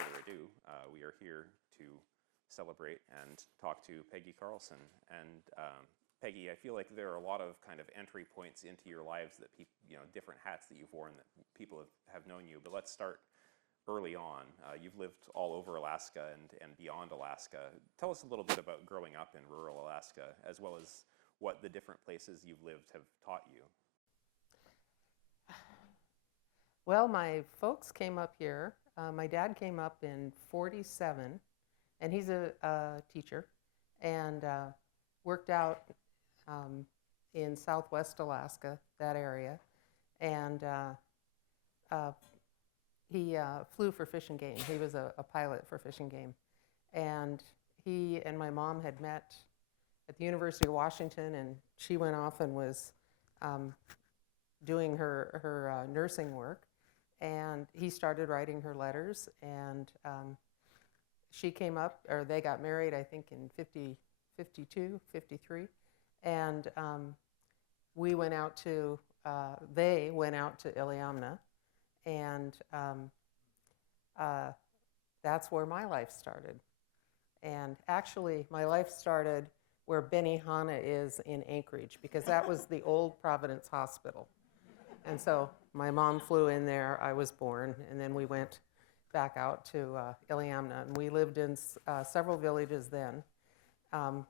further ado, we are here to celebrate and talk to Peggy Carlson. And Peggy, I feel like there are a lot of kind of entry points into your lives that people, different hats that you've worn that people have known you. But let's start early on. You've lived all over Alaska and beyond Alaska. Tell us a little bit about growing up in rural Alaska, as well as what the different places you've lived have taught you. Well, my folks came up here. My dad came up in '47, and he's a teacher, and worked out in southwest Alaska, that area, and he flew for Fish and Game. He was a pilot for Fish and Game, and he and my mom had met at the University of Washington, and she went off and was doing her nursing work, and he started writing her letters, and she came up, or they got married, I think, in 52, 53, and we went out to, they went out to Iliamna, and that's where my life started. And actually, my life started where Benihana is in Anchorage, because that was the old Providence Hospital. And so my mom flew in there, I was born, and then we went back out to Iliamna, and we lived in several villages then.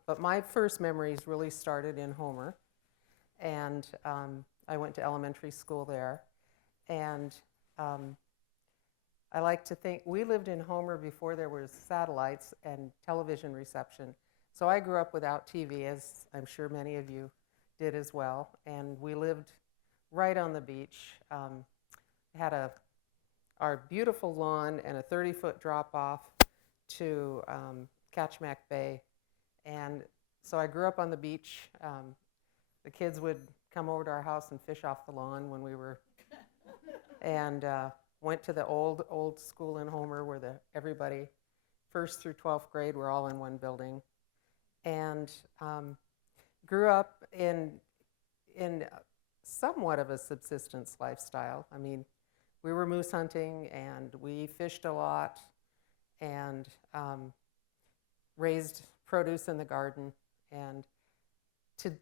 But my first memories really started in Homer, and I went to elementary school there. And I like to think, we lived in Homer before there was satellites and television reception. So I grew up without TV, as I'm sure many of you did as well. And we lived right on the beach. Had our beautiful lawn and a 30-foot drop-off to Katchmack Bay. And so I grew up on the beach. The kids would come over to our house and fish off the lawn when we were, and went to the old school in Homer where everybody, 1st through 12th grade, were all in one building. And grew up in somewhat of a subsistence lifestyle. I mean, we were moose hunting, and we fished a lot, and raised produce in the garden. And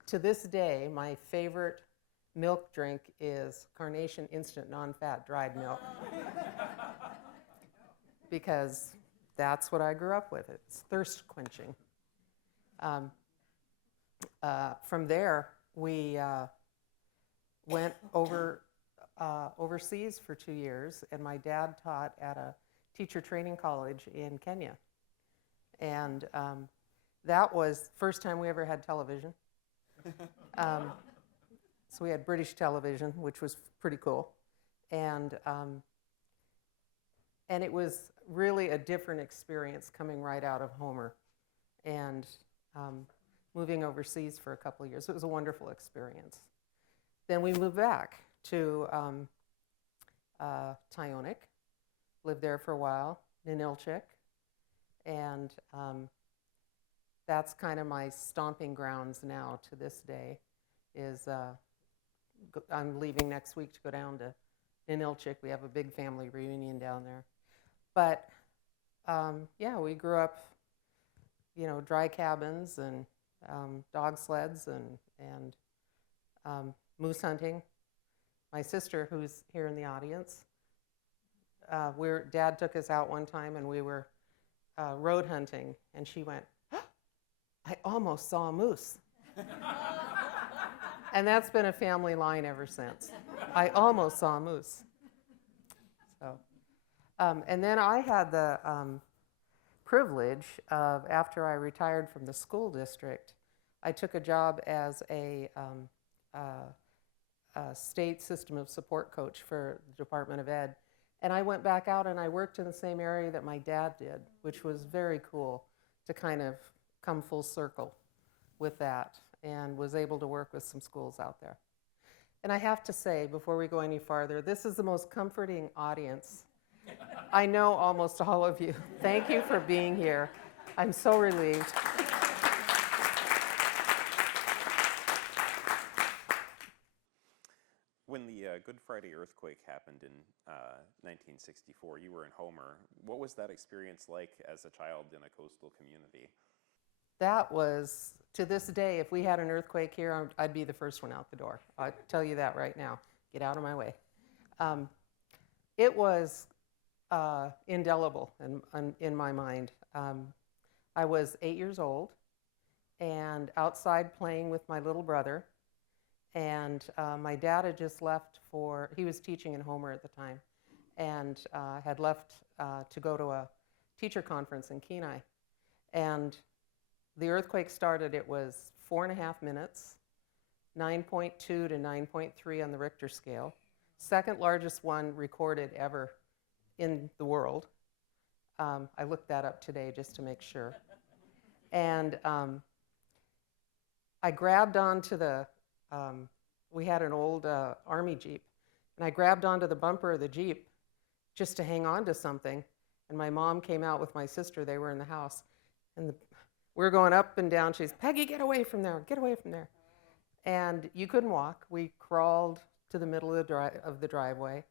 to this day, my favorite milk drink is Carnation Instant Non-Fat Dried Milk, because that's what I grew up with. It's thirst quenching. From there, we went overseas for 2 years, and my dad taught at a teacher training college in Kenya. And that was the first time we ever had television. So we had British television, which was pretty cool. And it was really a different experience coming right out of Homer and moving overseas for a couple of years. It was a wonderful experience. Then we moved back to Tyonek, lived there for a while, Ninilchik, and that's kind of my stomping grounds now to this day. I'm leaving next week to go down to Ninilchik. We have a big family reunion down there. But yeah, we grew up, dry cabins and dog sleds and moose hunting. My sister, who's here in the audience, Dad took us out one time, and we were road hunting, and she went, "I almost saw a moose." And that's been a family line ever since. I almost saw a moose. So, and then I had the privilege of, after I retired from the school district, I took a job as a state system of support coach for the Department of Ed. And I went back out and I worked in the same area that my dad did, which was very cool to kind of come full circle with that, and was able to work with some schools out there. And I have to say, before we go any farther, this is the most comforting audience. I know almost all of you. Thank you for being here. I'm so relieved. When the Good Friday earthquake happened in 1964. You were in Homer. What was that experience like as a child in a coastal community? That was, to this day, if we had an earthquake here, I'd be the first one out the door. I'll tell you that right now. Get out of my way. It was indelible in my mind. I was 8 years old and outside playing with my little brother. And my dad had just left he was teaching in Homer at the time, and had left to go to a teacher conference in Kenai. And the earthquake started, it was 4.5 minutes, 9.2 to 9.3 on the Richter scale. Second largest one recorded ever in the world. I looked that up today just to make sure. And I grabbed onto we had an old Army Jeep, and I grabbed onto the bumper of the Jeep just to hang on to something. And my mom came out with my sister. They were in the house. And we were going up and down. She's, Peggy, get away from there. Get away from there. And you couldn't walk. We crawled to the middle of the driveway,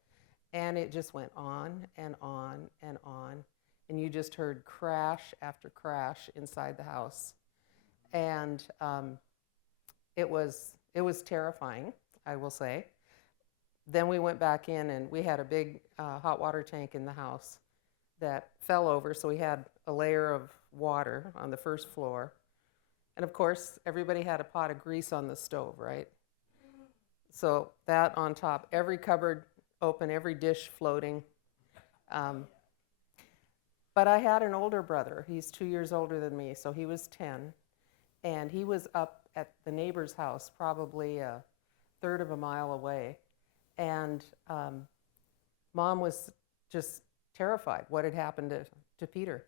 and it just went on and on and on. And you just heard crash after crash inside the house. And it was terrifying, I will say. Then we went back in, and we had a big hot water tank in the house that fell over, so we had a layer of water on the first floor. And of course, everybody had a pot of grease on the stove, right? So that on top, every cupboard open, every dish floating. But I had an older brother. He's 2 years older than me, so he was 10. And he was up at the neighbor's house, probably a third of a mile away. And Mom was just terrified what had happened to Peter.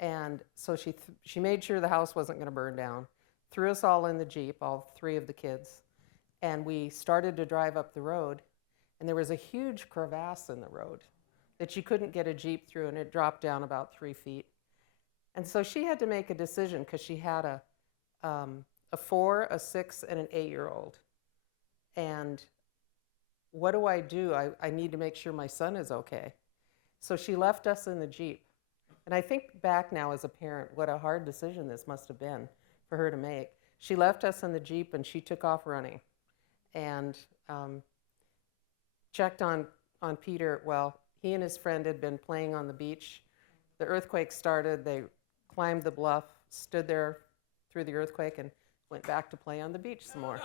And so she made sure the house wasn't going to burn down, threw us all in the Jeep, all three of the kids, and we started to drive up the road. And there was a huge crevasse in the road that you couldn't get a Jeep through, and it dropped down about 3 feet. And so she had to make a decision because she had a 4, a 6, and an 8-year-old. And what do? I need to make sure my son is okay. So she left us in the Jeep. And I think back now as a parent, what a hard decision this must have been for her to make. She left us in the Jeep, and she took off running and checked on Peter. Well, he and his friend had been playing on the beach. The earthquake started. They climbed the bluff, stood there through the earthquake, and went back to play on the beach some more.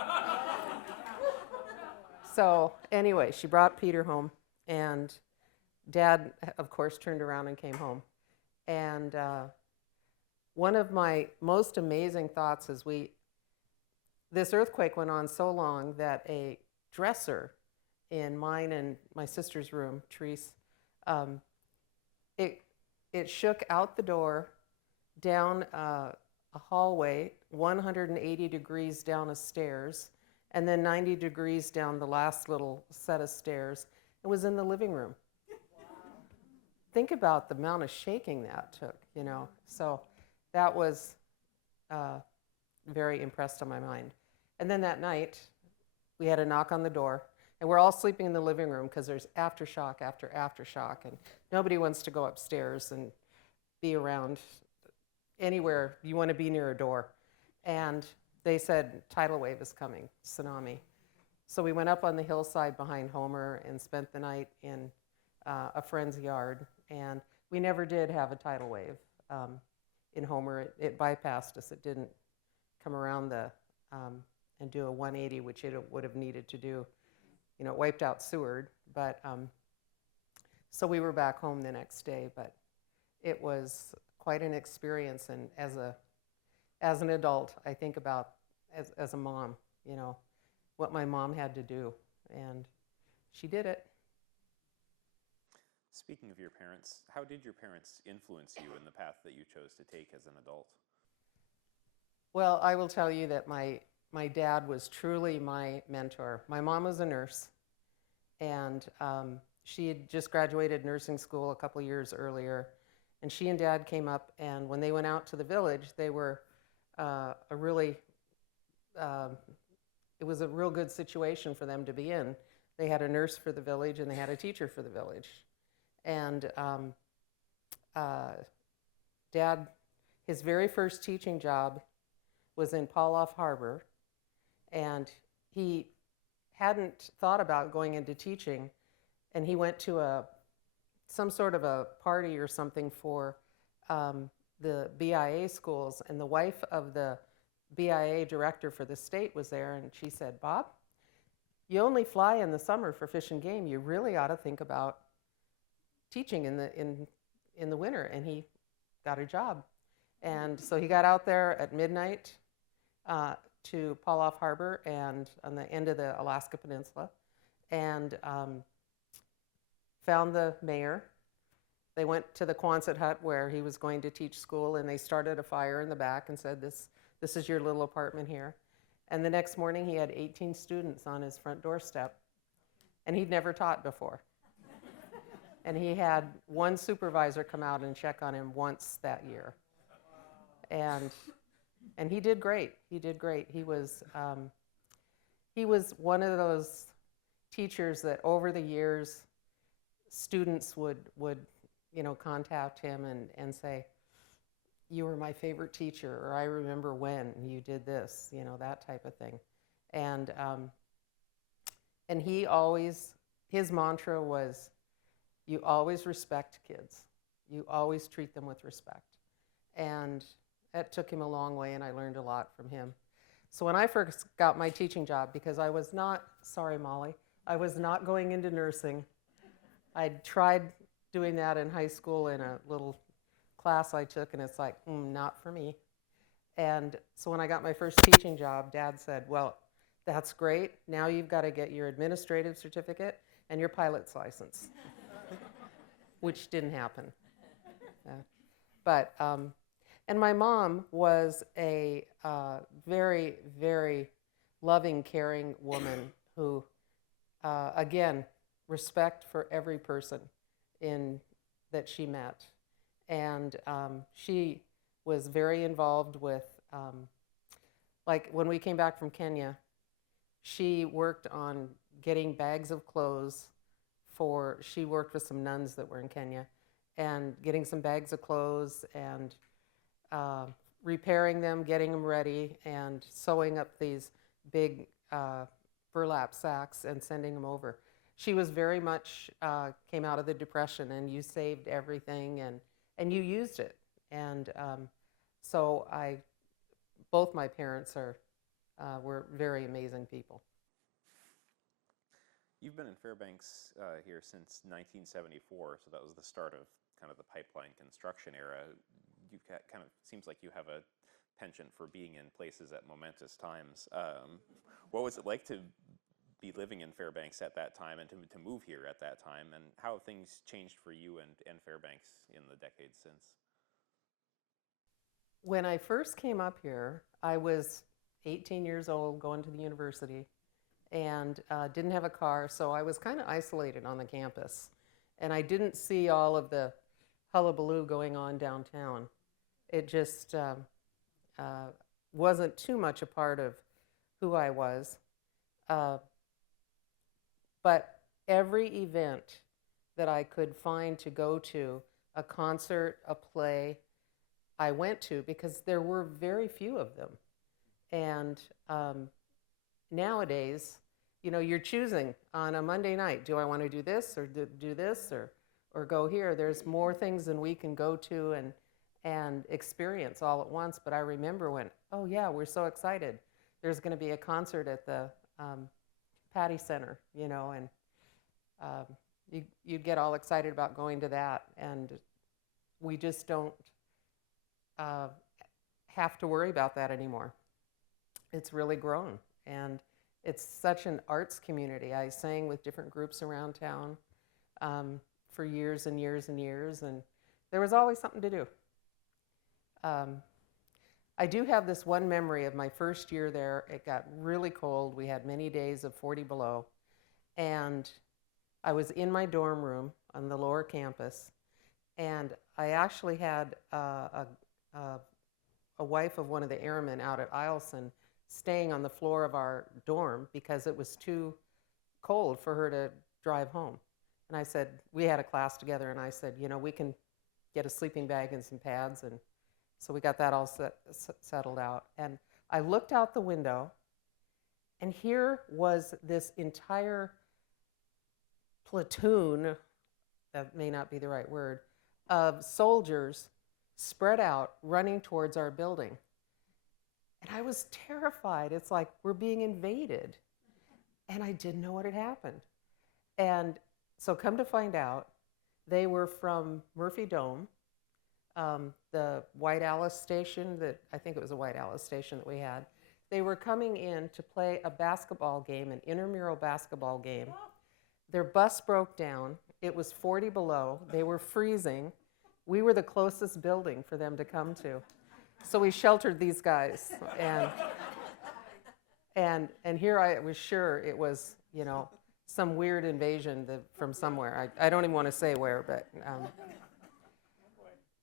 So anyway, she brought Peter home, and Dad, of course, turned around and came home. And one of my most amazing thoughts is this earthquake went on so long that a dresser in mine and my sister's room, Therese, it shook out the door, down a hallway, 180 degrees down a stairs, and then 90 degrees down the last little set of stairs. It was in the living room. Think about the amount of shaking that took, So that was very impressed on my mind. And then that night, we had a knock on the door, and we're all sleeping in the living room because there's aftershock after aftershock, and nobody wants to go upstairs and be around anywhere. You want to be near a door. And they said, tidal wave is coming, tsunami. So we went up on the hillside behind Homer and spent the night in a friend's yard. And we never did have a tidal wave in Homer. It bypassed us. It didn't come around and do a 180, which it would have needed to do. It wiped out Seward. But so we were back home the next day. But it was quite an experience. And as an adult, I think about as a mom, what my mom had to do, and she did it. Speaking of your parents, how did your parents influence you in the path that you chose to take as an adult? Well, I will tell you that my dad was truly my mentor. My mom was a nurse, and she had just graduated nursing school a couple years earlier, and she and Dad came up, and when they went out to the village, they were it was a real good situation for them to be in. They had a nurse for the village, and they had a teacher for the village. And Dad, his very first teaching job was in Pawloff Harbor, and he hadn't thought about going into teaching, and he went to some sort of a party or something for the BIA schools, and the wife of the BIA director for the state was there, and she said, "Bob, you only fly in the summer for Fish and Game. You really ought to think about teaching in the winter." And he got a job, and so he got out there at midnight to Pawloff Harbor and on the end of the Alaska Peninsula, and found the mayor. They went to the Quonset hut where he was going to teach school, and they started a fire in the back and said, this is your little apartment here. And the next morning he had 18 students on his front doorstep, and he'd never taught before. And he had one supervisor come out and check on him once that year. And he did great. He did great. He was one of those teachers that over the years students would contact him and say, "You were my favorite teacher," or "I remember when you did this," that type of thing. And he always, his mantra was, you always respect kids. You always treat them with respect. And that took him a long way, and I learned a lot from him. So when I first got my teaching job, because I was not, sorry Molly, I was not going into nursing. I'd tried doing that in high school in a little class I took, and it's like, not for me. And so when I got my first teaching job, Dad said, "Well, that's great. Now you've got to get your administrative certificate and your pilot's license," which didn't happen. But and my mom was a very, very loving, caring woman who, again, respect for every person that she met. And she was very involved with, like when we came back from Kenya, she worked on getting bags of clothes she worked with some nuns that were in Kenya, and getting some bags of clothes and repairing them, getting them ready, and sewing up these big burlap sacks and sending them over. She was very much, came out of the Depression, and you saved everything, and you used it. And so both my parents were very amazing people. You've been in Fairbanks here since 1974, so that was the start of kind of the pipeline construction era. You kind of seems like you have a penchant for being in places at momentous times. What was it like to be living in Fairbanks at that time, and to move here at that time, and how have things changed for you and Fairbanks in the decades since? When I first came up here, I was 18 years old, going to the university, and didn't have a car, so I was kind of isolated on the campus. And I didn't see all of the hullabaloo going on downtown. It just wasn't too much a part of who I was. But every event that I could find to go to, a concert, a play, I went to, because there were very few of them. And nowadays, you're choosing on a Monday night, do I want to do this or do this or go here? There's more things than we can go to and experience all at once. But I remember when, oh yeah, we're so excited. There's going to be a concert at the Patty Center, and you'd get all excited about going to that. And we just don't have to worry about that anymore. It's really grown, and it's such an arts community. I sang with different groups around town for years and years and years, and there was always something to do. I do have this one memory of my first year there. It got really cold. We had many days of 40 below, and I was in my dorm room on the lower campus, and I actually had a wife of one of the airmen out at Eielson staying on the floor of our dorm because it was too cold for her to drive home. And I said, we had a class together, and I said, we can get a sleeping bag and some pads. And so we got that all settled out. And I looked out the window, and here was this entire platoon, that may not be the right word, of soldiers spread out running towards our building. And I was terrified. It's like we're being invaded. And I didn't know what had happened. And so come to find out, they were from Murphy Dome, the White Alice station I think it was a White Alice station that we had. They were coming in to play a basketball game, an intramural basketball game. Their bus broke down. It was 40 below. They were freezing. We were the closest building for them to come to. So we sheltered these guys. And here I was sure it was, some weird invasion from somewhere. I don't even want to say where,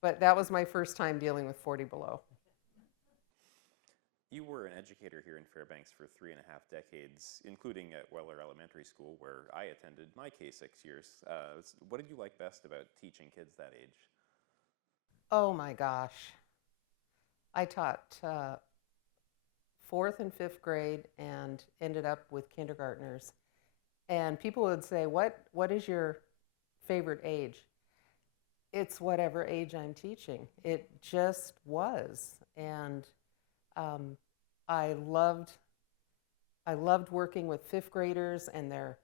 but that was my first time dealing with 40 below. You were an educator here in Fairbanks for 3.5 decades, including at Weller Elementary School, where I attended my K-6 years. What did you like best about teaching kids that age? Oh my gosh. I taught 4th and 5th grade and ended up with kindergartners. And people would say, what is your favorite age? It's whatever age I'm teaching. It just was. And I loved working with 5th graders and their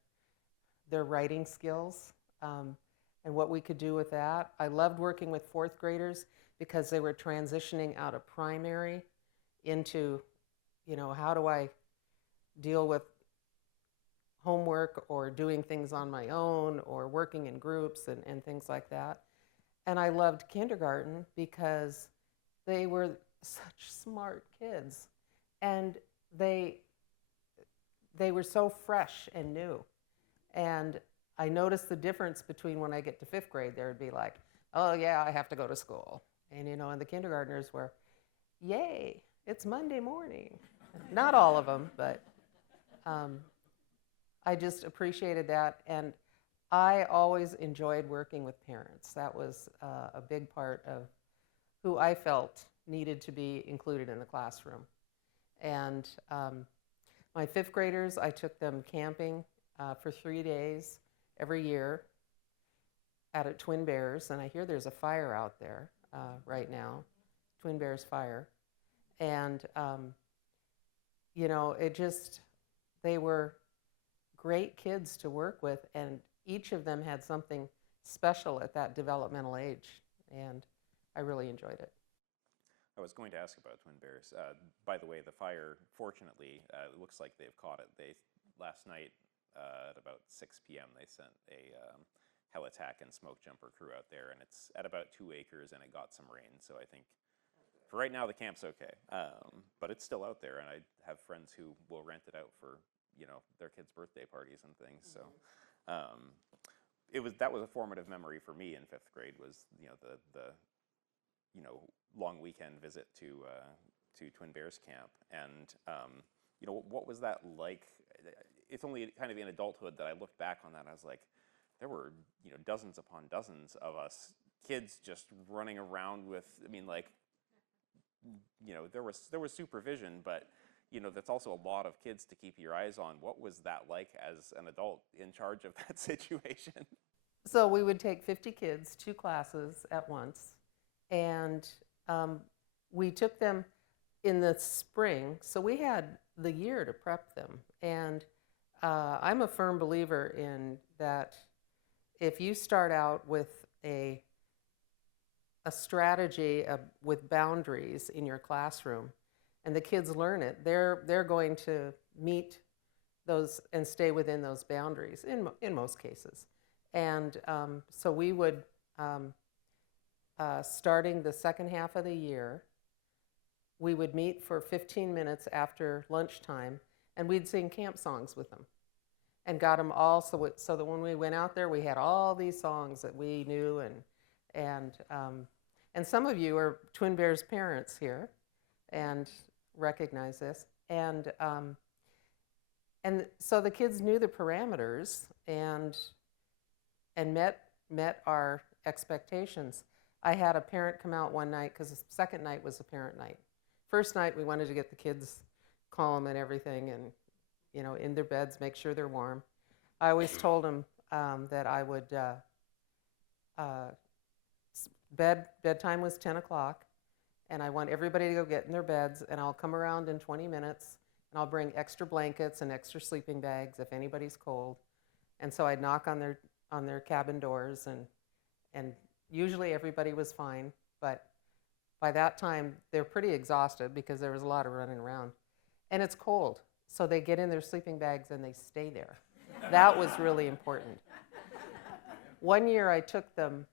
writing skills and what we could do with that. I loved working with 4th graders because they were transitioning out of primary into, how do I deal with homework or doing things on my own or working in groups and things like that. And I loved kindergarten because they were such smart kids, and they were so fresh and new. And I noticed the difference between when I get to 5th grade, there would be like, oh yeah, I have to go to school. And and the kindergartners were, yay, it's Monday morning. Not all of them, but I just appreciated that. And I always enjoyed working with parents. That was a big part of who I felt needed to be included in the classroom. And my 5th graders, I took them camping for 3 days every year out at Twin Bears. And I hear there's a fire out there right now, Twin Bears fire. And, they were great kids to work with, and each of them had something special at that developmental age, and I really enjoyed it. I was going to ask about Twin Bears. By the way, the fire, fortunately, it looks like they've caught it. Last night at about 6 p.m., they sent a helitack and smoke jumper crew out there, and it's at about 2 acres, and it got some rain, so I think for right now the camp's okay. But it's still out there, and I have friends who will rent it out for their kids' birthday parties and things. So that was a formative memory for me in 5th grade. Was the long weekend visit to Twin Bears camp, and what was that like? It's only kind of in adulthood that I look back on that. And I was like, there were dozens upon dozens of us kids just running around with. There was supervision, but that's also a lot of kids to keep your eyes on. What was that like as an adult in charge of that situation? So we would take 50 kids, 2 classes at once, and we took them in the spring. So we had the year to prep them. And I'm a firm believer in that if you start out with a strategy with boundaries in your classroom, and the kids learn it, they're going to meet those and stay within those boundaries in most cases. And so we would, starting the second half of the year, we would meet for 15 minutes after lunchtime, and we'd sing camp songs with them, and got them all so that when we went out there, we had all these songs that we knew, and some of you are Twin Bears parents here, and recognize this. And And so the kids knew the parameters and met our expectations. I had a parent come out one night, because the second night was a parent night. First night, we wanted to get the kids calm and everything, and in their beds, make sure they're warm. I always told them that I would bedtime was 10 o'clock, and I want everybody to go get in their beds, and I'll come around in 20 minutes, and I'll bring extra blankets and extra sleeping bags if anybody's cold. And so I'd knock on their cabin doors, and usually everybody was fine, but by that time they're pretty exhausted because there was a lot of running around. And it's cold, so they get in their sleeping bags and they stay there. That was really important. One year I took them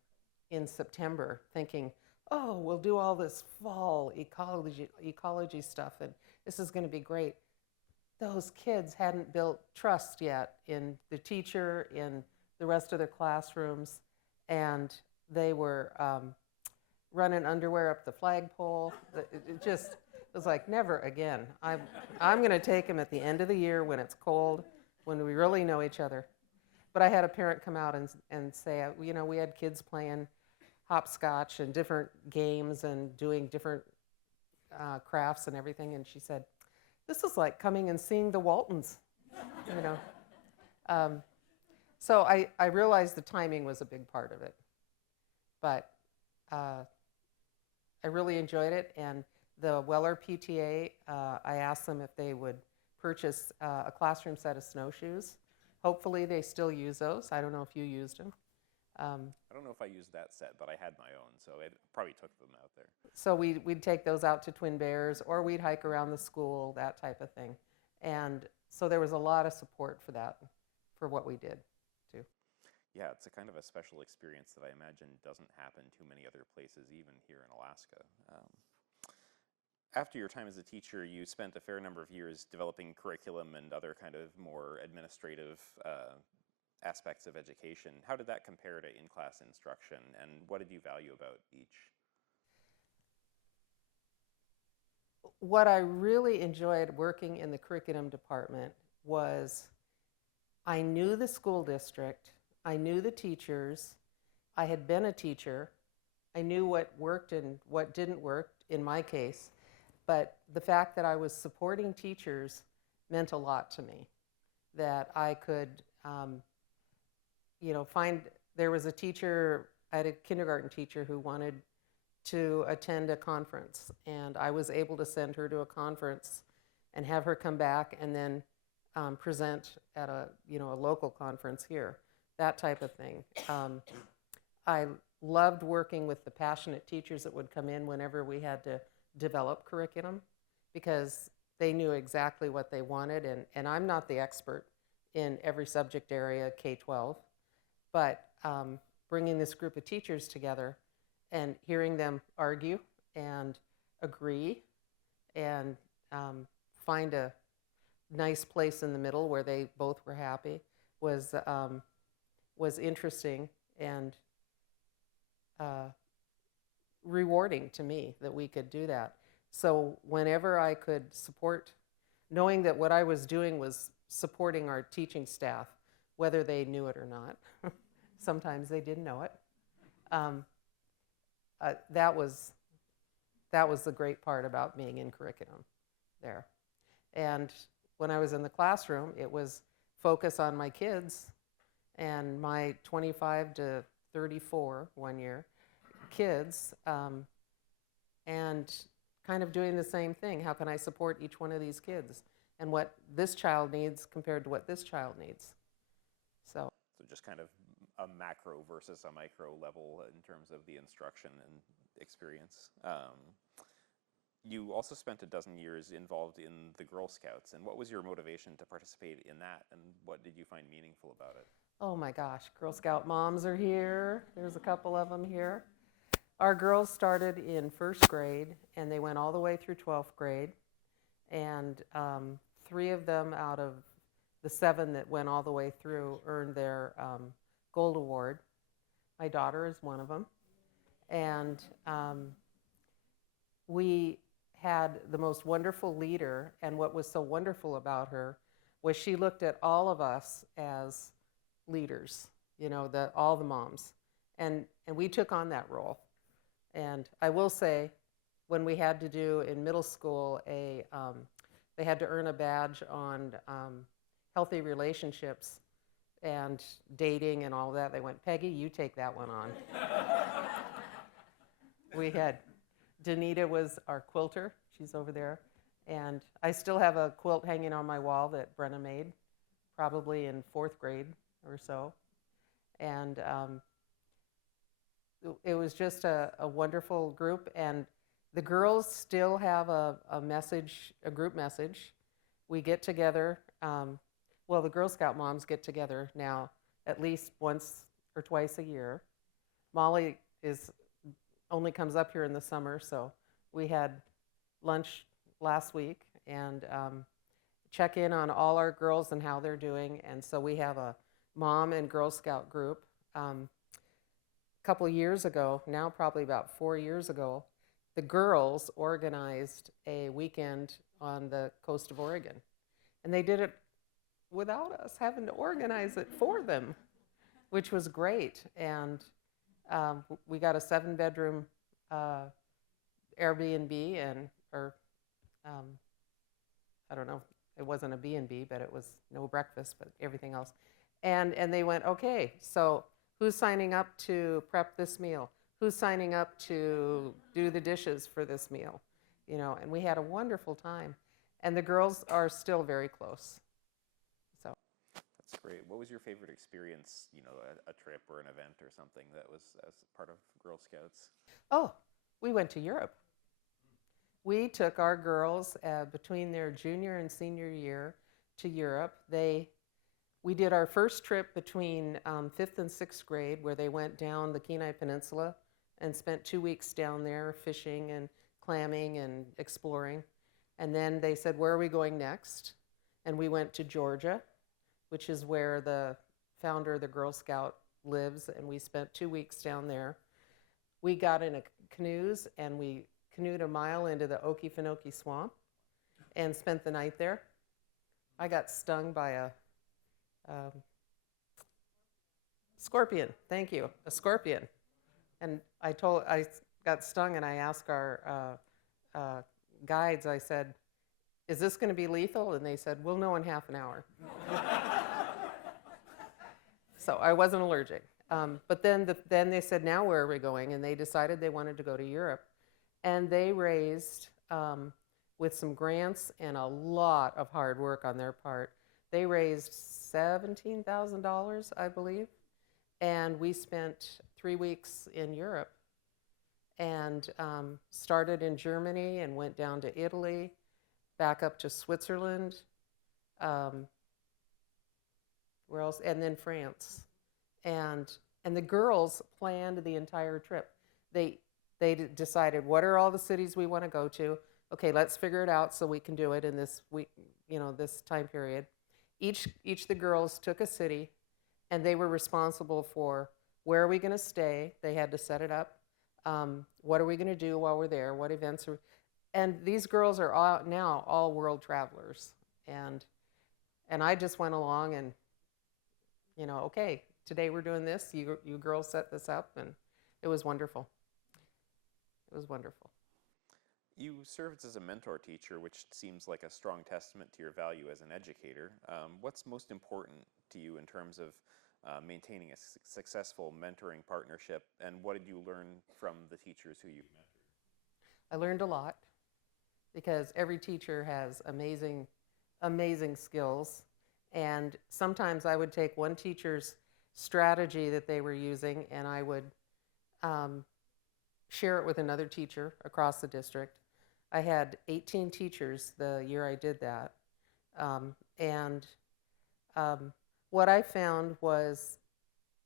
in September thinking, oh, we'll do all this fall ecology stuff, and this is going to be great. Those kids hadn't built trust yet in the teacher, in the rest of their classrooms, and they were running underwear up the flagpole. It just was like, never again. I'm going to take them at the end of the year when it's cold, when we really know each other. But I had a parent come out and say, we had kids playing hopscotch and different games and doing different crafts and everything, and she said, this is like coming and seeing the Waltons, So I realized the timing was a big part of it. But I really enjoyed it, and the Weller PTA, I asked them if they would purchase a classroom set of snowshoes. Hopefully they still use those. I don't know if you used them. I don't know if I used that set, but I had my own, so it probably took them out there. So we'd take those out to Twin Bears, or we'd hike around the school, that type of thing. And so there was a lot of support for that, for what we did, too. Yeah, it's a kind of a special experience that I imagine doesn't happen too many other places, even here in Alaska. After your time as a teacher, you spent a fair number of years developing curriculum and other kind of more administrative aspects of education. How did that compare to in-class instruction, and what did you value about each? What I really enjoyed working in the curriculum department was I knew the school district, I knew the teachers, I had been a teacher, I knew what worked and what didn't work in my case, but the fact that I was supporting teachers meant a lot to me, that I could there was a teacher, I had a kindergarten teacher who wanted to attend a conference, and I was able to send her to a conference and have her come back and then present at a local conference here, that type of thing. I loved working with the passionate teachers that would come in whenever we had to develop curriculum, because they knew exactly what they wanted, and I'm not the expert in every subject area, K-12, but bringing this group of teachers together and hearing them argue and agree and find a nice place in the middle where they both were happy was interesting and rewarding to me that we could do that. So whenever I could support, knowing that what I was doing was supporting our teaching staff, whether they knew it or not, sometimes they didn't know it, that was the great part about being in curriculum there. And when I was in the classroom, it was focus on my kids and my 25 to 34 one year kids, and kind of doing the same thing. How can I support each one of these kids and what this child needs compared to what this child needs? So just kind of a macro versus a micro level in terms of the instruction and experience. You also spent a dozen years involved in the Girl Scouts, and what was your motivation to participate in that, and what did you find meaningful about it? Oh my gosh, Girl Scout moms are here. There's a couple of them here. Our girls started in first grade, and they went all the way through 12th grade, and 3 of them out of the 7 that went all the way through earned their Gold Award. My daughter is one of them. And we had the most wonderful leader, and what was so wonderful about her was she looked at all of us as leaders, you know, all the moms. And we took on that role. And I will say, when we had to do in middle school, they had to earn a badge on healthy relationships and dating and all that. They went, Peggy, you take that one on. We had, Danita was our quilter. She's over there. And I still have a quilt hanging on my wall that Brenna made, probably in 4th grade or so. And it was just a wonderful group. And the girls still have a message, a group message. We get together. Well, the Girl Scout moms get together now at least once or twice a year. Molly only comes up here in the summer, so we had lunch last week and check in on all our girls and how they're doing. And so we have a mom and Girl Scout group. A couple years ago, now probably about 4 years ago, the girls organized a weekend on the coast of Oregon. And they did it without us having to organize it for them, which was great. And we got a 7-bedroom Airbnb or I don't know, it wasn't a B&B, but it was no breakfast, but everything else. And they went, okay, so who's signing up to prep this meal? Who's signing up to do the dishes for this meal? You know, and we had a wonderful time. And the girls are still very close. So that's great. What was your favorite experience, you know, a trip or an event or something that was as part of Girl Scouts? Oh, we went to Europe. We took our girls between their junior and senior year to Europe. We did our first trip between 5th and 6th grade, where they went down the Kenai Peninsula and spent 2 weeks down there fishing and clamming and exploring. And then they said, where are we going next? And we went to Georgia, which is where the founder of the Girl Scout lives, and we spent 2 weeks down there. We got in canoes, and we canoed a mile into the Okefenokee Swamp and spent the night there. I got stung by a scorpion. Thank you, a scorpion. And I got stung, and I asked our guides, I said, is this going to be lethal? And they said, we'll know in half an hour. So I wasn't allergic. But then they said, now where are we going? And they decided they wanted to go to Europe. And they raised, with some grants and a lot of hard work on their part, they raised $17,000, I believe. And we spent 3 weeks in Europe and started in Germany and went down to Italy, back up to Switzerland, where else? And then France. And the girls planned the entire trip. They decided, what are all the cities we want to go to? Okay, let's figure it out so we can do it in this week, you know, this time period. Each of the girls took a city, and they were responsible for where are we going to stay. They had to set it up. What are we going to do while we're there? What events are? And these girls are now all world travelers. And I just went along and, you know, okay, today we're doing this. You girls set this up, and it was wonderful. It was wonderful. You served as a mentor teacher, which seems like a strong testament to your value as an educator. What's most important to you in terms of maintaining a successful mentoring partnership, and what did you learn from the teachers who you've mentored? I learned a lot because every teacher has amazing, amazing skills, and sometimes I would take one teacher's strategy that they were using and I would share it with another teacher across the district. I had 18 teachers the year I did that. What I found was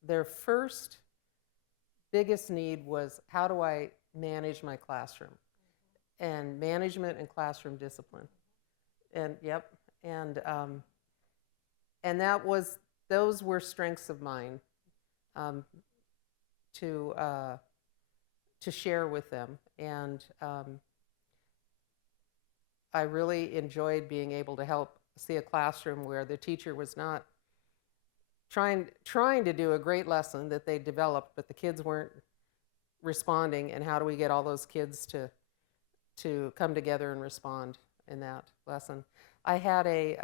their first biggest need was, how do I manage my classroom? And management and classroom discipline. And those were strengths of mine to share with them. And I really enjoyed being able to help see a classroom where the teacher was not trying to do a great lesson that they developed, but the kids weren't responding, and how do we get all those kids to come together and respond in that lesson. I had a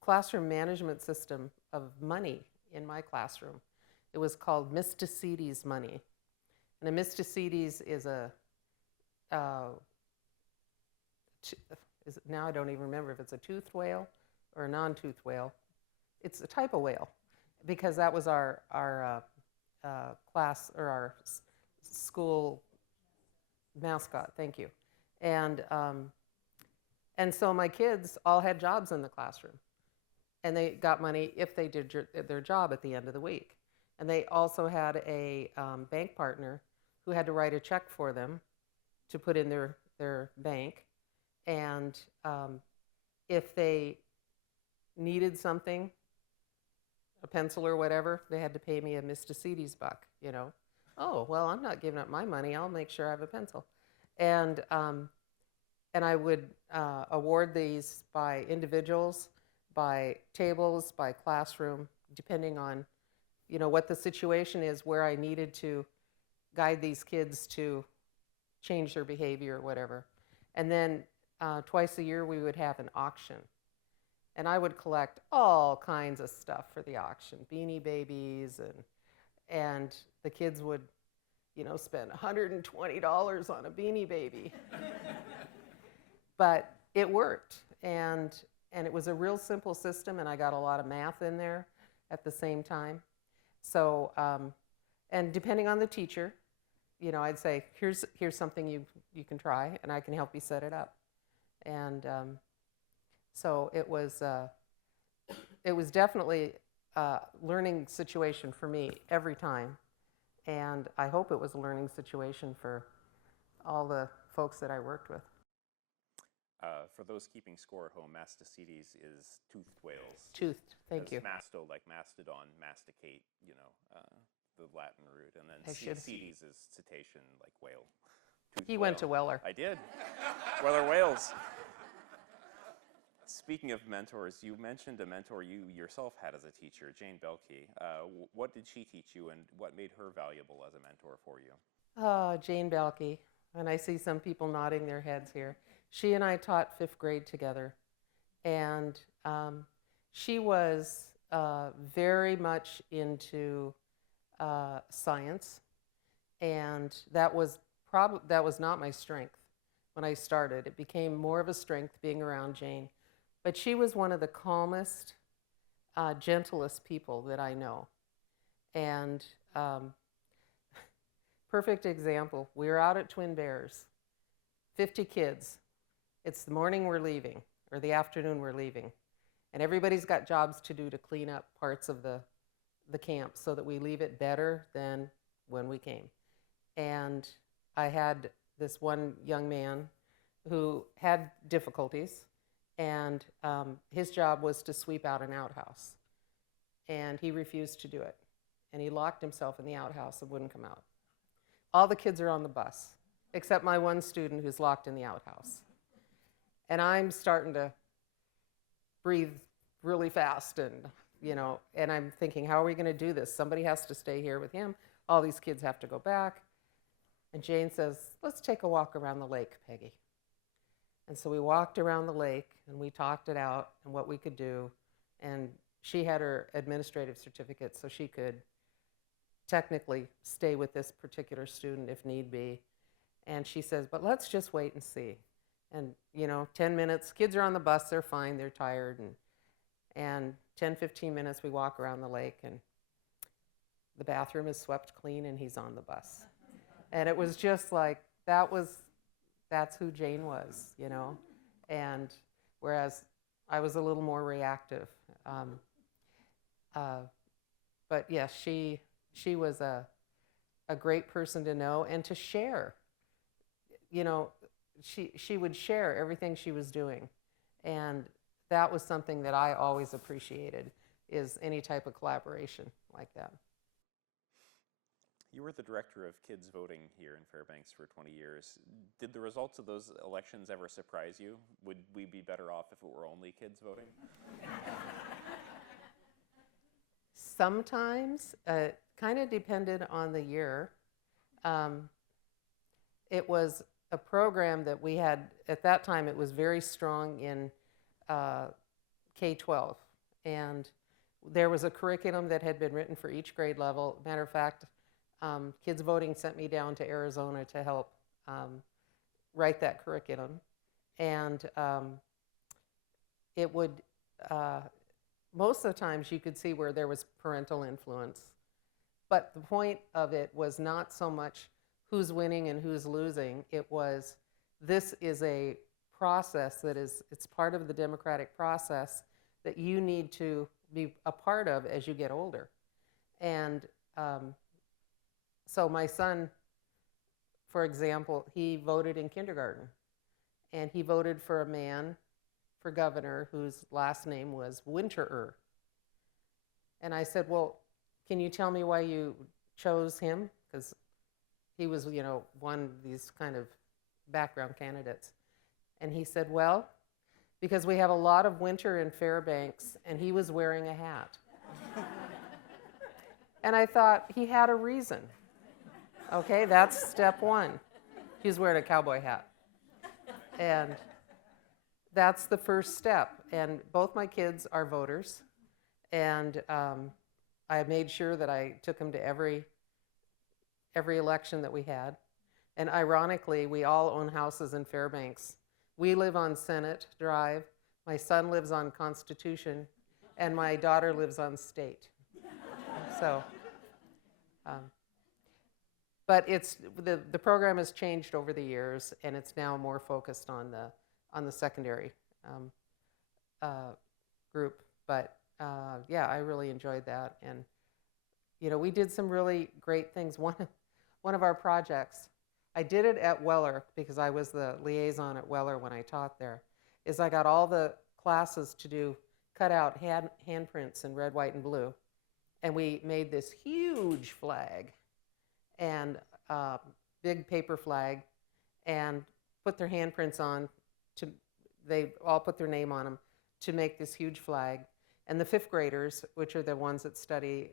classroom management system of money in my classroom. It was called Mysticetes money. And a Mysticetes is now I don't even remember if it's a toothed whale or a non-toothed whale. It's a type of whale, because that was our class, or our school mascot. Thank you. And so my kids all had jobs in the classroom, and they got money if they did their job at the end of the week. And they also had a bank partner who had to write a check for them to put in their bank. And if they needed something, a pencil or whatever, they had to pay me a Mysticetes buck, you know. Oh, well, I'm not giving up my money. I'll make sure I have a pencil. And I would award these by individuals, by tables, by classroom, depending on, you know, what the situation is, where I needed to guide these kids to change their behavior or whatever. And then twice a year we would have an auction. And I would collect all kinds of stuff for the auction, Beanie Babies, and the kids would, you know, spend $120 on a Beanie Baby. But it worked, and it was a real simple system, and I got a lot of math in there at the same time. So, and depending on the teacher, you know, I'd say, here's something you can try, and I can help you set it up. And so it was definitely a learning situation for me every time. And I hope it was a learning situation for all the folks that I worked with. For those keeping score at home, Mysticetes is toothed whales. Toothed, thank you. Masto, like mastodon, masticate, you know, the Latin root. And then Cetes is cetacean, like whale. He went to Weller. I did. Weller Whales. Speaking of mentors, you mentioned a mentor you yourself had as a teacher, Jane Belkey. What did she teach you, and what made her valuable as a mentor for you? Oh, Jane Belkey. And I see some people nodding their heads here. She and I taught 5th grade together. And she was very much into science. And that was not my strength when I started. It became more of a strength being around Jane. But she was one of the calmest, gentlest people that I know. And perfect example, we were out at Twin Bears, 50 kids. It's the morning we're leaving, or the afternoon we're leaving. And everybody's got jobs to do to clean up parts of the camp so that we leave it better than when we came. And I had this one young man who had difficulties, and his job was to sweep out an outhouse. And he refused to do it. And he locked himself in the outhouse and wouldn't come out. All the kids are on the bus, except my one student who's locked in the outhouse. And I'm starting to breathe really fast, and, you know, and I'm thinking, how are we going to do this? Somebody has to stay here with him. All these kids have to go back. And Jane says, let's take a walk around the lake, Peggy. And so we walked around the lake, and we talked it out and what we could do. And she had her administrative certificate, so she could technically stay with this particular student if need be. And she says, but let's just wait and see. And, you know, 10 minutes, kids are on the bus, they're fine, they're tired. And 10, 15 minutes, we walk around the lake, and the bathroom is swept clean, and he's on the bus. And it was just like, that's who Jane was, you know. And whereas I was a little more reactive. But yes, she was a great person to know and to share. You know, she would share everything she was doing. And that was something that I always appreciated, is any type of collaboration like that. You were the director of kids voting here in Fairbanks for 20 years. Did the results of those elections ever surprise you? Would we be better off if it were only kids voting? Sometimes, kind of depended on the year. It was a program that we had, at that time, it was very strong in K-12. And there was a curriculum that had been written for each grade level. Matter of fact, Kids Voting sent me down to Arizona to help write that curriculum. And it would, most of the times you could see where there was parental influence. But the point of it was not so much who's winning and who's losing. It was, this is a process that is, it's part of the democratic process that you need to be a part of as you get older. And so my son, for example, he voted in kindergarten. And he voted for a man for governor whose last name was Winterer. And I said, well, can you tell me why you chose him? Because he was, you know, one of these kind of background candidates. And he said, well, because we have a lot of winter in Fairbanks, and he was wearing a hat. And I thought, he had a reason. Okay, that's step one. He was wearing a cowboy hat. And that's the first step. And both my kids are voters. And I made sure that I took them to every election that we had. And ironically, we all own houses in Fairbanks. We live on Senate Drive. My son lives on Constitution. And my daughter lives on State. So, but it's, the program has changed over the years, and it's now more focused on the secondary group. But yeah, I really enjoyed that. And you know, we did some really great things. One of our projects, I did it at Weller because I was the liaison at Weller when I taught there, is I got all the classes to do cutout handprints in red, white, and blue. And we made this huge flag and big paper flag and put their handprints on. They all put their name on them to make this huge flag. And the fifth graders, which are the ones that study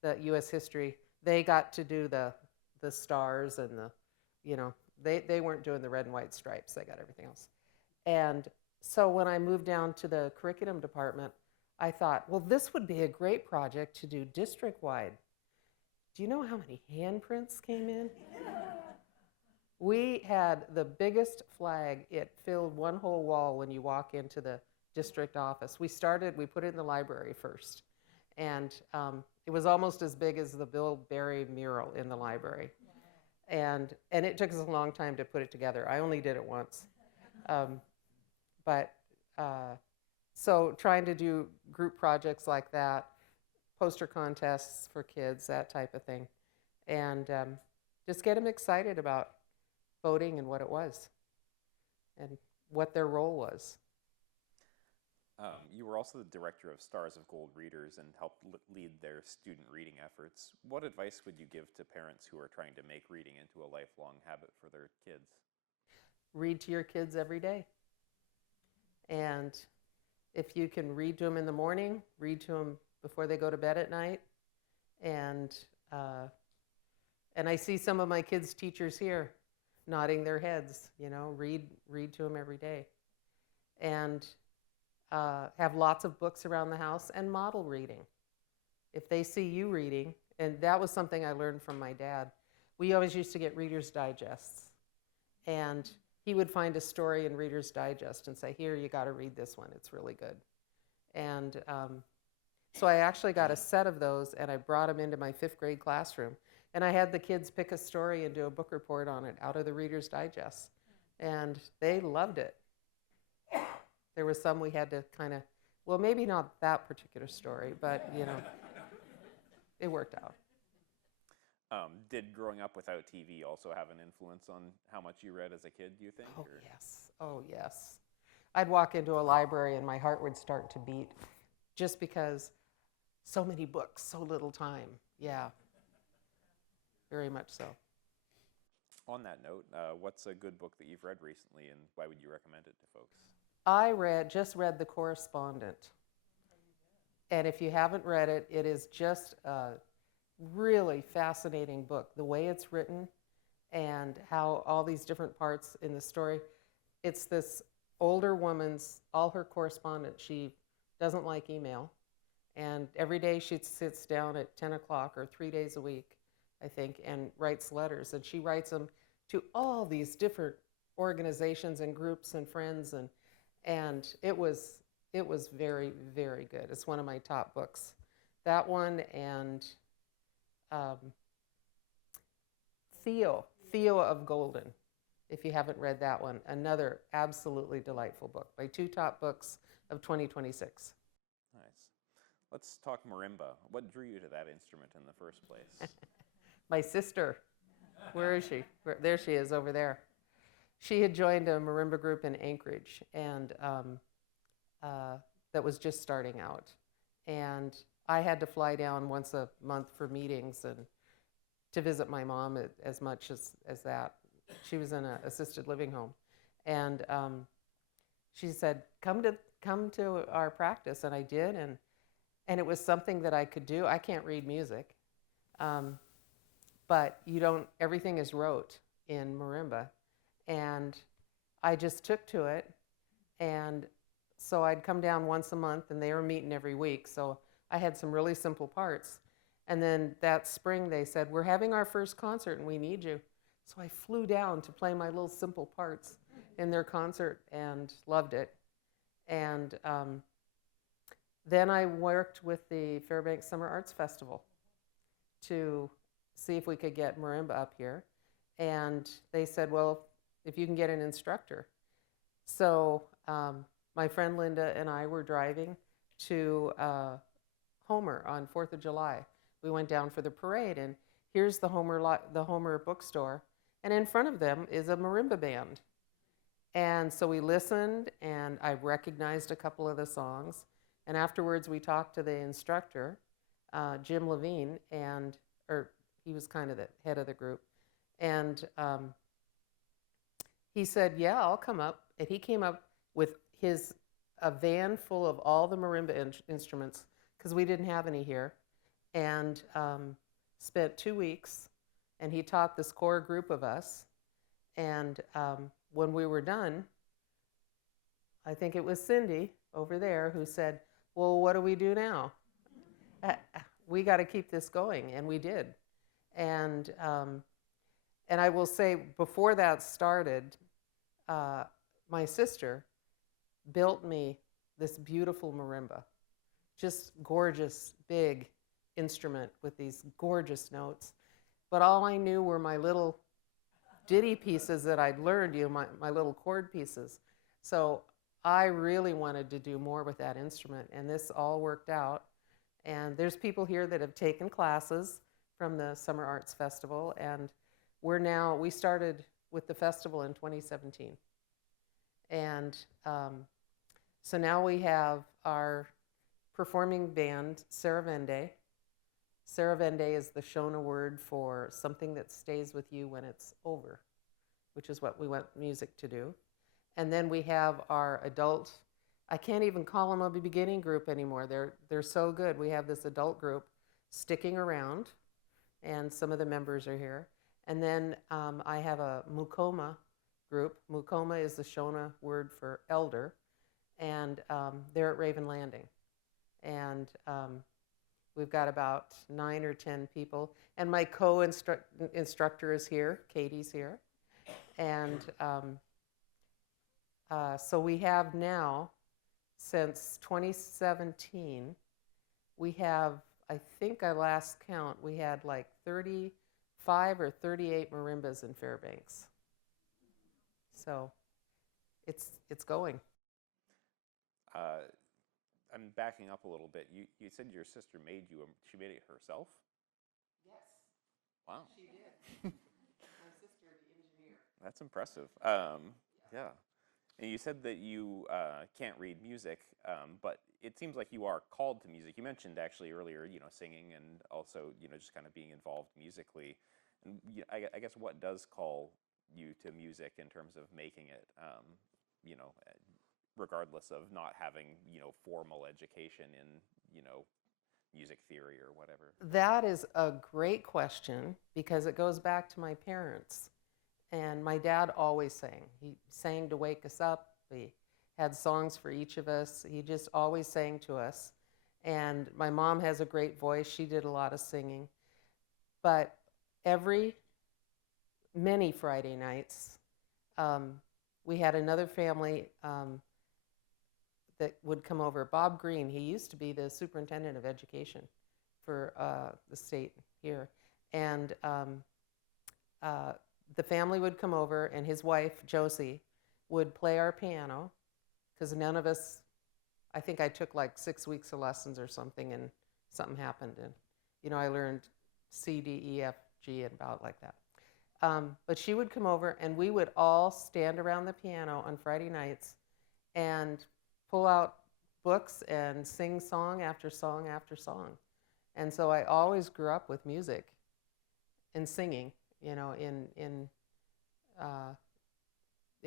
the U.S. history, they got to do the stars and the, you know, they weren't doing the red and white stripes. They got everything else. And so when I moved down to the curriculum department, I thought, well, this would be a great project to do district-wide. Do you know how many handprints came in? We had the biggest flag. It filled one whole wall when you walk into the district office. We put it in the library first. And it was almost as big as the Bill Berry mural in the library. And it took us a long time to put it together. I only did it once. So trying to do group projects like that, poster contests for kids, that type of thing. And just get them excited about voting and what it was and what their role was. You were also the director of Stars of Gold Readers and helped lead their student reading efforts. What advice would you give to parents who are trying to make reading into a lifelong habit for their kids? Read to your kids every day. And if you can read to them in the morning, read to them before they go to bed at night. And I see some of my kids' teachers here nodding their heads, you know, read to them every day. And have lots of books around the house and model reading. If they see you reading, and that was something I learned from my dad. We always used to get Reader's Digests. And he would find a story in Reader's Digest and say, here, you got to read this one. It's really good. And so I actually got a set of those, and I brought them into my fifth grade classroom. And I had the kids pick a story and do a book report on it out of the Reader's Digest. And they loved it. There was some we had to kind of, well, maybe not that particular story, but, you know, it worked out. Did growing up without TV also have an influence on how much you read as a kid, do you think? Oh, yes. Oh, yes. I'd walk into a library and my heart would start to beat just because so many books, so little time. Yeah. very much so. On that note, what's a good book that you've read recently, and why would you recommend it to folks? I just read The Correspondent. And if you haven't read it, it is just a really fascinating book. The way it's written and how all these different parts in the story. It's this older woman's, all her correspondence. She doesn't like email. And every day she sits down at 10 o'clock or 3 days a week, I think, and writes letters. And she writes them to all these different organizations and groups and friends. And it was very, very good. It's one of my top books. That one and Theo of Golden, if you haven't read that one, another absolutely delightful book. My two top books of 2026. Nice. Let's talk marimba. What drew you to that instrument in the first place? My sister, where is she? There she is over there. She had joined a marimba group in Anchorage, and that was just starting out. And I had to fly down once a month for meetings and to visit my mom as much as that. She was in an assisted living home. And she said, come to our practice. And I did, and it was something that I could do. I can't read music, but everything is rote in marimba. And I just took to it. And so I'd come down once a month, and they were meeting every week. So I had some really simple parts. And then that spring they said, we're having our first concert and we need you. So I flew down to play my little simple parts in their concert and loved it. And then I worked with the Fairbanks Summer Arts Festival to see if we could get marimba up here. And they said, well, if you can get an instructor. So my friend Linda and I were driving to Homer on 4th of July. We went down for the parade, and here's the Homer bookstore, and in front of them is a marimba band. And so we listened, and I recognized a couple of the songs. And afterwards, we talked to the instructor, Jim Levine, or he was kind of the head of the group. And he said, yeah, I'll come up. And he came up with a van full of all the marimba instruments, because we didn't have any here, and spent 2 weeks. And he taught this core group of us. And when we were done, I think it was Cindy over there who said, well, what do we do now? We got to keep this going. And we did. And I will say, before that started, my sister built me this beautiful marimba. Just gorgeous, big instrument with these gorgeous notes. But all I knew were my little ditty pieces that I'd learned, my little chord pieces. So I really wanted to do more with that instrument, and this all worked out. And there's people here that have taken classes from the Summer Arts Festival, and we started with the festival in 2017. And so now we have our performing band, Serevende. Serevende is the Shona word for something that stays with you when it's over, which is what we want music to do. And then we have our adult, I can't even call them a beginning group anymore. They're so good. We have this adult group sticking around, and some of the members are here. And then I have a Mukoma group. Mukoma is the Shona word for elder, and they're at Raven Landing. And we've got about 9 or 10 people. And my co-instructor is here. Katie's here. And so we have now, since 2017, we have, I think I last count, we had like 35 or 38 marimbas in Fairbanks. So it's going. I'm backing up a little bit. You said your sister made you, she made it herself? Yes. Wow. She did. My sister, the engineer. That's impressive. Yeah. And you said that you can't read music, but it seems like you are called to music. You mentioned actually earlier, singing and also, just kind of being involved musically. And I guess what does call you to music in terms of making it, you know, regardless of not having, you know, formal education in, you know, music theory or whatever? That is a great question because it goes back to my parents. And my dad always sang. He sang to wake us up. He had songs for each of us. He just always sang to us. And my mom has a great voice. She did a lot of singing. But many Friday nights, we had another family that would come over. Bob Green, he used to be the superintendent of education for the state here. And the family would come over, and his wife, Josie, would play our piano, because none of us, I think I took like 6 weeks of lessons or something, and something happened. And, you know, I learned C, D, E, F, G, and about like that. But she would come over, and we would all stand around the piano on Friday nights and pull out books and sing song after song after song. And so I always grew up with music and singing, you know, in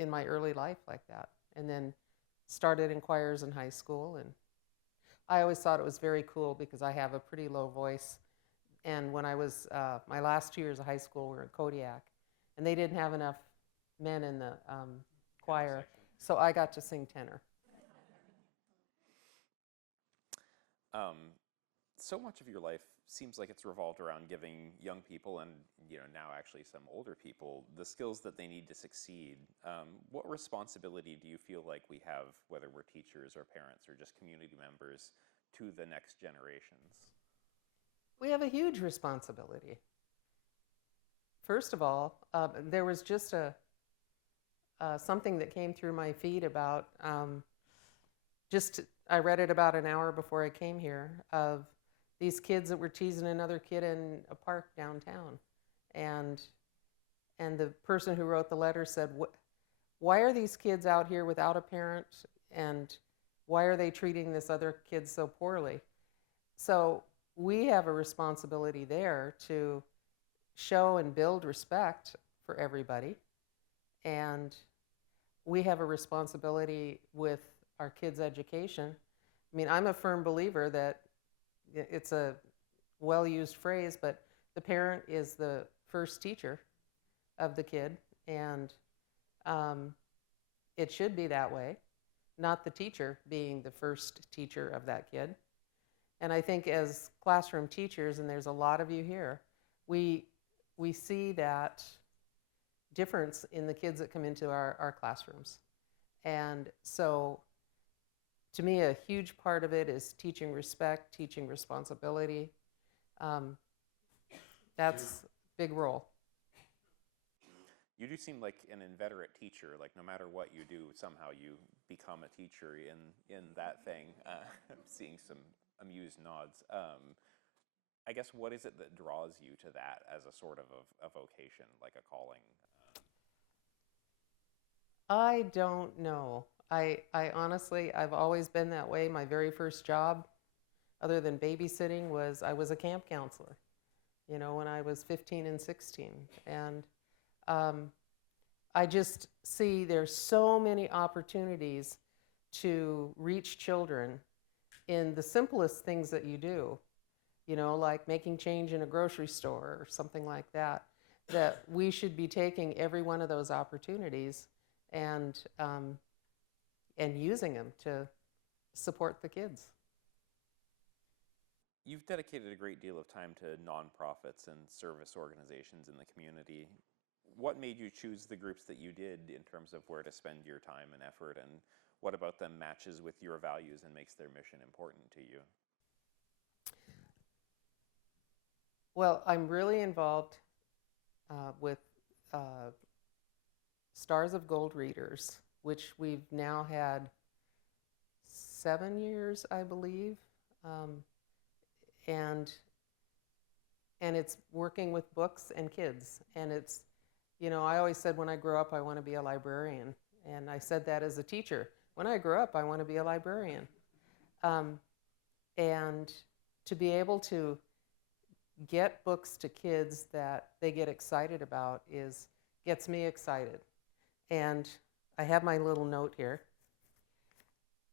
my early life like that. And then started in choirs in high school. And I always thought it was very cool because I have a pretty low voice. And when I was, my last 2 years of high school were in Kodiak, and they didn't have enough men in the choir, so I got to sing tenor. So much of your life seems like it's revolved around giving young people, and you know, now actually some older people, the skills that they need to succeed. What responsibility do you feel like we have, whether we're teachers or parents or just community members, to the next generations? We have a huge responsibility. First of all, there was just something that came through my feed about, I read it about an hour before I came here, of these kids that were teasing another kid in a park downtown. And the person who wrote the letter said, why are these kids out here without a parent, and why are they treating this other kid so poorly? So we have a responsibility there to show and build respect for everybody. And we have a responsibility with our kids' education. I mean, I'm a firm believer that it's a well-used phrase, but the parent is the first teacher of the kid, and it should be that way, not the teacher being the first teacher of that kid. And I think as classroom teachers, and there's a lot of you here, we see that difference in the kids that come into our classrooms. And so to me, a huge part of it is teaching respect, teaching responsibility. That's a big role. You do seem like an inveterate teacher. Like no matter what you do, somehow you become a teacher in that thing. I'm seeing some amused nods. I guess what is it that draws you to that as a sort of a vocation, like a calling? I don't know. I honestly, I've always been that way. My very first job, other than babysitting, I was a camp counselor, you know, when I was 15 and 16. And I just see there's so many opportunities to reach children in the simplest things that you do, you know, like making change in a grocery store or something like that, that we should be taking every one of those opportunities and using them to support the kids. You've dedicated a great deal of time to nonprofits and service organizations in the community. What made you choose the groups that you did in terms of where to spend your time and effort, and what about them matches with your values and makes their mission important to you? Well, I'm really involved with Stars of Gold Readers, which we've now had 7 years, I believe. And it's working with books and kids. And it's, you know, I always said when I grow up, I want to be a librarian. And I said that as a teacher. When I grow up, I want to be a librarian. And to be able to get books to kids that they get excited about gets me excited. And I have my little note here.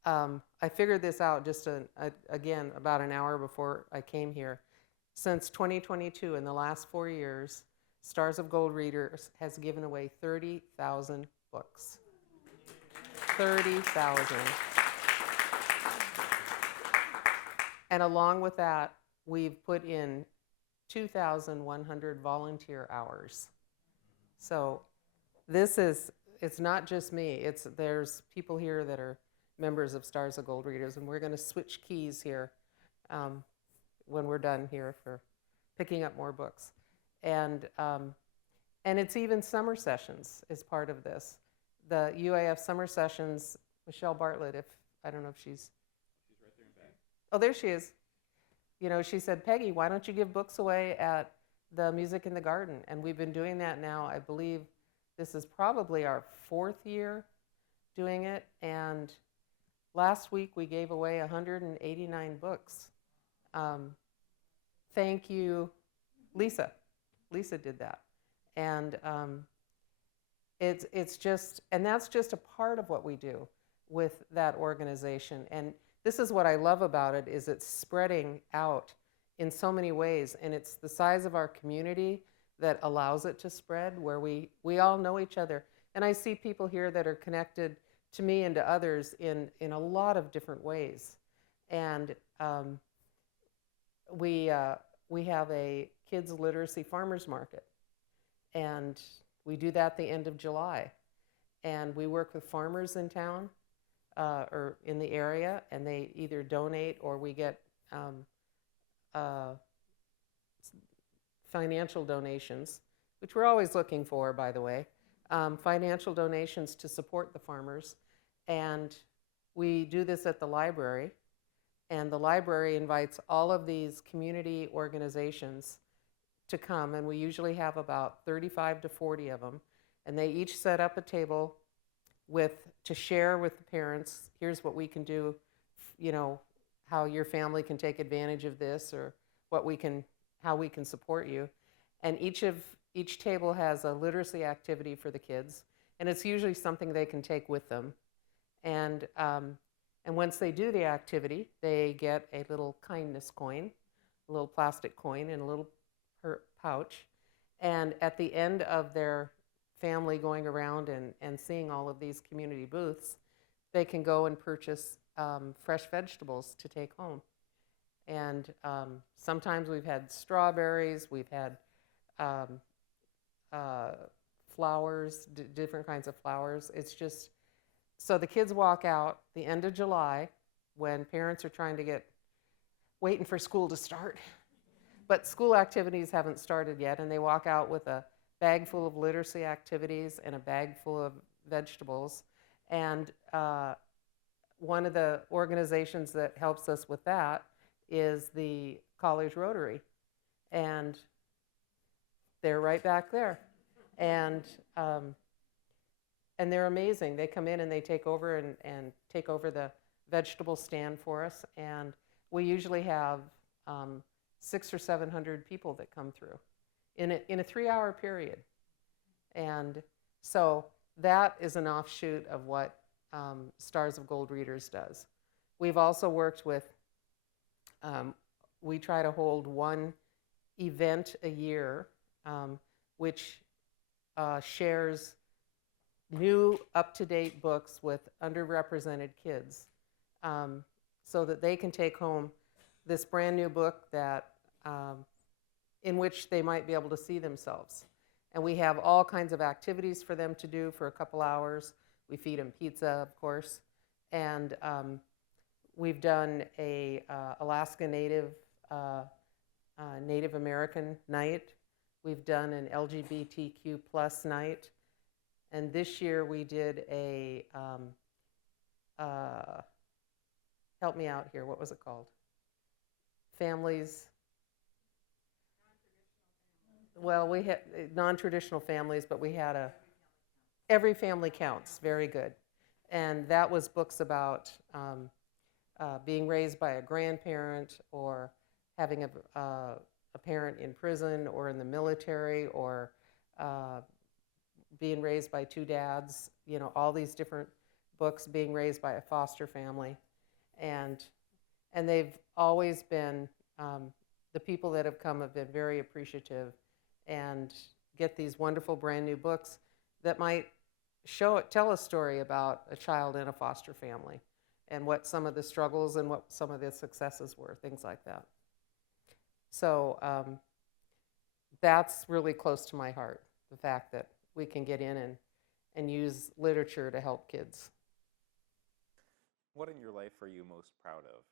I figured this out just again about an hour before I came here. Since 2022, in the last 4 years, Stars of Gold Readers has given away 30,000 books. 30,000. And along with that, we've put in 2,100 volunteer hours. So it's not just me. There's people here that are members of Stars of Gold Readers, and we're going to switch keys here when we're done here for picking up more books. And it's even summer sessions is part of this. The UAF summer sessions, Michelle Bartlett, I don't know if she's right there in back. Oh, there she is. You know, she said, Peggy, why don't you give books away at the Music in the Garden? And we've been doing that now. I believe this is probably our 4th year doing it. And last week we gave away 189 books. Thank you, Lisa. Lisa did that. And it's just, and that's just a part of what we do with that organization. And this is what I love about it, is it's spreading out in so many ways. And it's the size of our community that allows it to spread, where we all know each other. And I see people here that are connected to me and to others in a lot of different ways. And we have a kids literacy farmers market, and we do that the end of July. And we work with farmers in town or in the area, and they either donate or we get financial donations, which we're always looking for, by the way, financial donations to support the farmers. And we do this at the library, and the library invites all of these community organizations to come, and we usually have about 35 to 40 of them, and they each set up a table to share with the parents, here's what we can do, you know, how your family can take advantage of this, or how we can support you. And each table has a literacy activity for the kids, and it's usually something they can take with them. And once they do the activity, they get a little kindness coin, a little plastic coin in a little pouch. And at the end of their family going around and seeing all of these community booths, they can go and purchase fresh vegetables to take home. And sometimes we've had strawberries, we've had flowers, different kinds of flowers. It's just, so the kids walk out the end of July when parents are waiting for school to start. But school activities haven't started yet, and they walk out with a bag full of literacy activities and a bag full of vegetables. And one of the organizations that helps us with that is the College Rotary. And they're right back there. And they're amazing. They come in and they take over and take over the vegetable stand for us. And we usually have 600 or 700 people that come through in a 3-hour period. And so that is an offshoot of what Stars of Gold Readers does. We've also worked with, we try to hold one event a year, which shares new up-to-date books with underrepresented kids, so that they can take home this brand new book that in which they might be able to see themselves. And we have all kinds of activities for them to do for a couple hours. We feed them pizza, of course. And we've done a Alaska Native American night. We've done an LGBTQ plus night. And this year we did a, help me out here, what was it called? Families. Well, we had non-traditional families, but we had Every Family Counts, very good. And that was books about being raised by a grandparent, or having a parent in prison or in the military or being raised by two dads, all these different books, being raised by a foster family. And they've always been, the people that have come have been very appreciative and get these wonderful brand new books that might tell a story about a child in a foster family and what some of the struggles and what some of the successes were, things like that. So that's really close to my heart, the fact that we can get in and use literature to help kids. What in your life are you most proud of?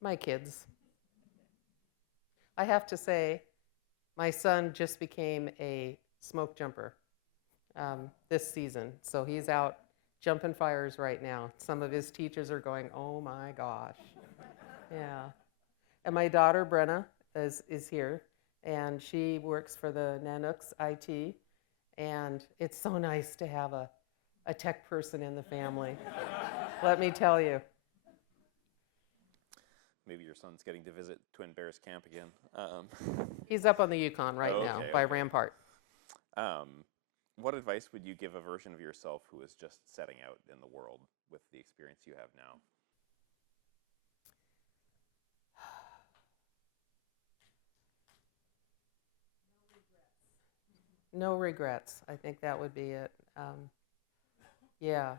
My kids. I have to say, my son just became a smoke jumper this season. So he's out jumping fires right now. Some of his teachers are going, oh my gosh. Yeah. And my daughter, Brenna, is here. And she works for the Ninilchik IT. And it's so nice to have a tech person in the family. Let me tell you. Maybe your son's getting to visit Twin Bears Camp again. He's up on the Yukon right now by Rampart. What advice would you give a version of yourself who is just setting out in the world with the experience you have now? No regrets. I think that would be it. Yeah.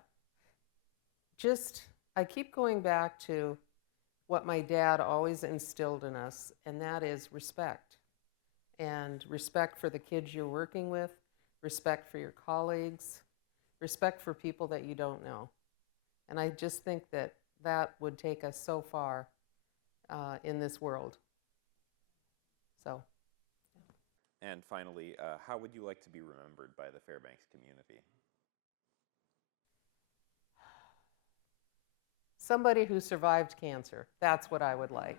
I keep going back to what my dad always instilled in us, and that is respect. And respect for the kids you're working with, respect for your colleagues, respect for people that you don't know. And I just think that would take us so far in this world. So. And finally, how would you like to be remembered by the Fairbanks community? Somebody who survived cancer. That's what I would like.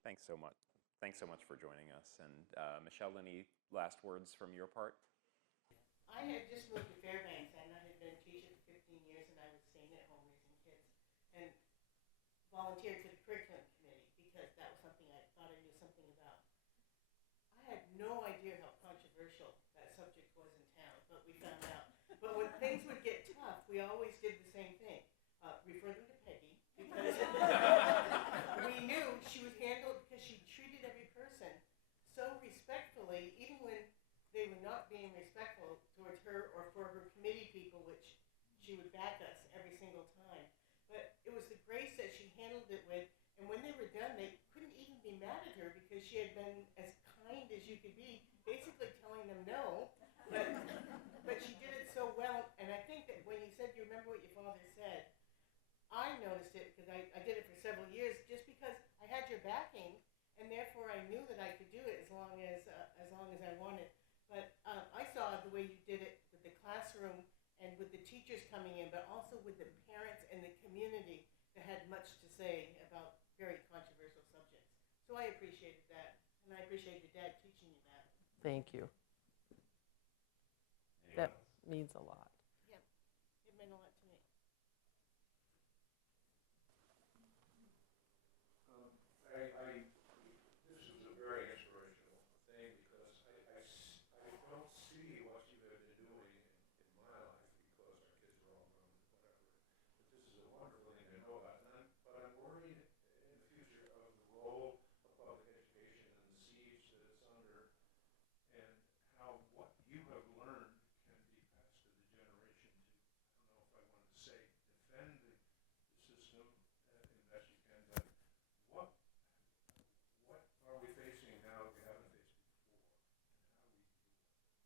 Thanks so much. Thanks so much for joining us. And Michelle, any last words from your part? I had just moved to Fairbanks, and I had been a teacher for 15 years, and I was staying at home raising kids, and volunteered for the curriculum committee because that was something I thought I knew something about. I had no idea how controversial that subject was in town, but we found out. But when things would get tough, we always did the same thing. Refer them to Peggy, because we knew she was handled, because she treated every person so respectfully, even when they were not being respectful towards her or for her committee people, which she would back us every single time. But it was the grace that she handled it with, and when they were done, they couldn't even be mad at her because she had been as kind as you could be, basically telling them no, but she did it so well. And I think that when you said you remember what your father said, I noticed it because I did it for several years just because I had your backing, and therefore I knew that I could do it as long as I wanted. But I saw the way you did it with the classroom and with the teachers coming in, but also with the parents and the community that had much to say about very controversial subjects. So I appreciated that, and I appreciate your dad teaching you that. Thank you. That means a lot. Yeah, it meant a lot to me. This was a very inspirational thing because I don't see what you have been doing in my life because our kids are all grown and whatever. But this is a wonderful thing to know about. But I'm worried in the future of the role of public education and the siege that it's under, and how what you have learned can be passed to the generation to, I don't know if I wanted to say defend the system in best you can, but what are we facing now that we haven't faced before? And how do we deal with it?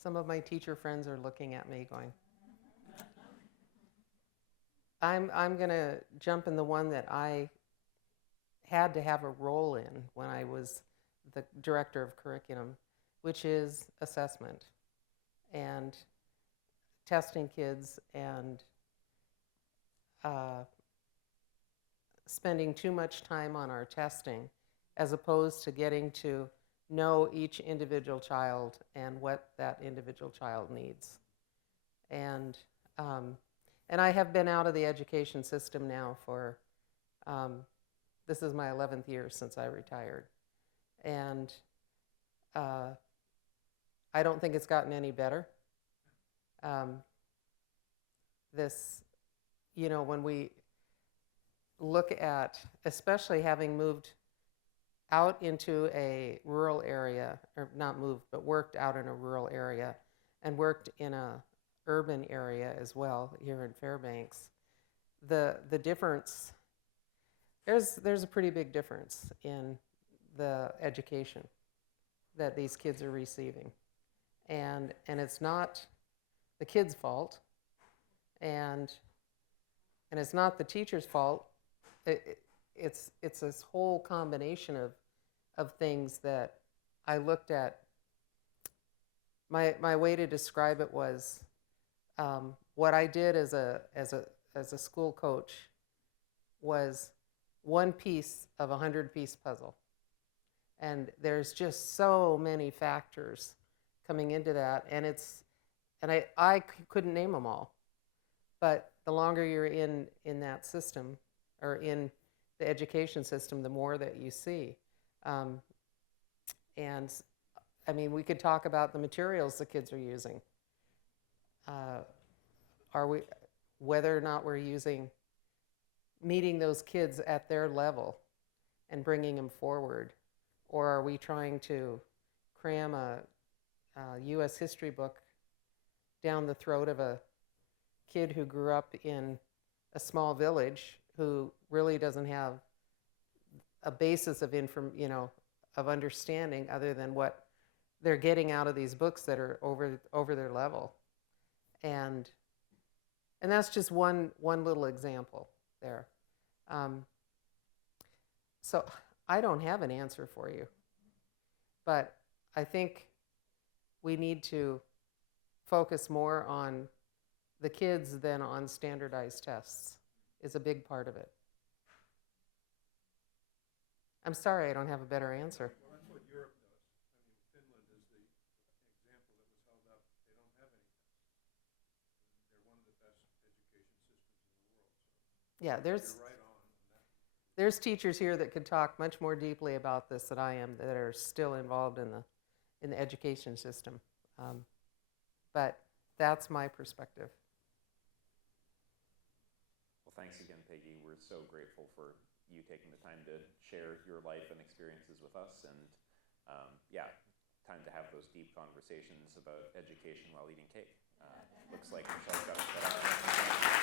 Some of my teacher friends are looking at me going, I'm going to jump in the one that I had to have a role in when I was the director of curriculum, which is assessment and testing kids and spending too much time on our testing as opposed to getting to know each individual child and what that individual child needs. And I have been out of the education system now for, this is my 11th year since I retired. And I don't think it's gotten any better. When we look at, especially having moved out into a rural area, or not moved, but worked out in a rural area and worked in a urban area as well here in Fairbanks, the difference, there's a pretty big difference in the education that these kids are receiving. And it's not the kids' fault, and it's not the teacher's fault. It's this whole combination of things that I looked at. My way to describe it was what I did as a school coach was one piece of a 100-piece puzzle, and there's just so many factors coming into that, and I couldn't name them all, but the longer you're in that system or in the education system, the more that you see. And I mean, we could talk about the materials the kids are using. Whether or not we're meeting those kids at their level and bringing them forward, or are we trying to cram a U.S. history book down the throat of a kid who grew up in a small village who really doesn't have a basis of of understanding other than what they're getting out of these books that are over their level. And that's just one little example there. So I don't have an answer for you, but I think we need to focus more on the kids than on standardized tests is a big part of it. I'm sorry I don't have a better answer. Well, that's what Europe does. I mean, Finland is the example that was held up. They don't have any tests. They're one of the best education systems in the world. So Yeah, you're right on that. there's teachers here that could talk much more deeply about this than I am, that are still involved in the education system. But that's my perspective. Well, thanks again, Peggy. We're so grateful for you taking the time to share your life and experiences with us, and time to have those deep conversations about education while eating cake. Looks like Michelle's got it set up.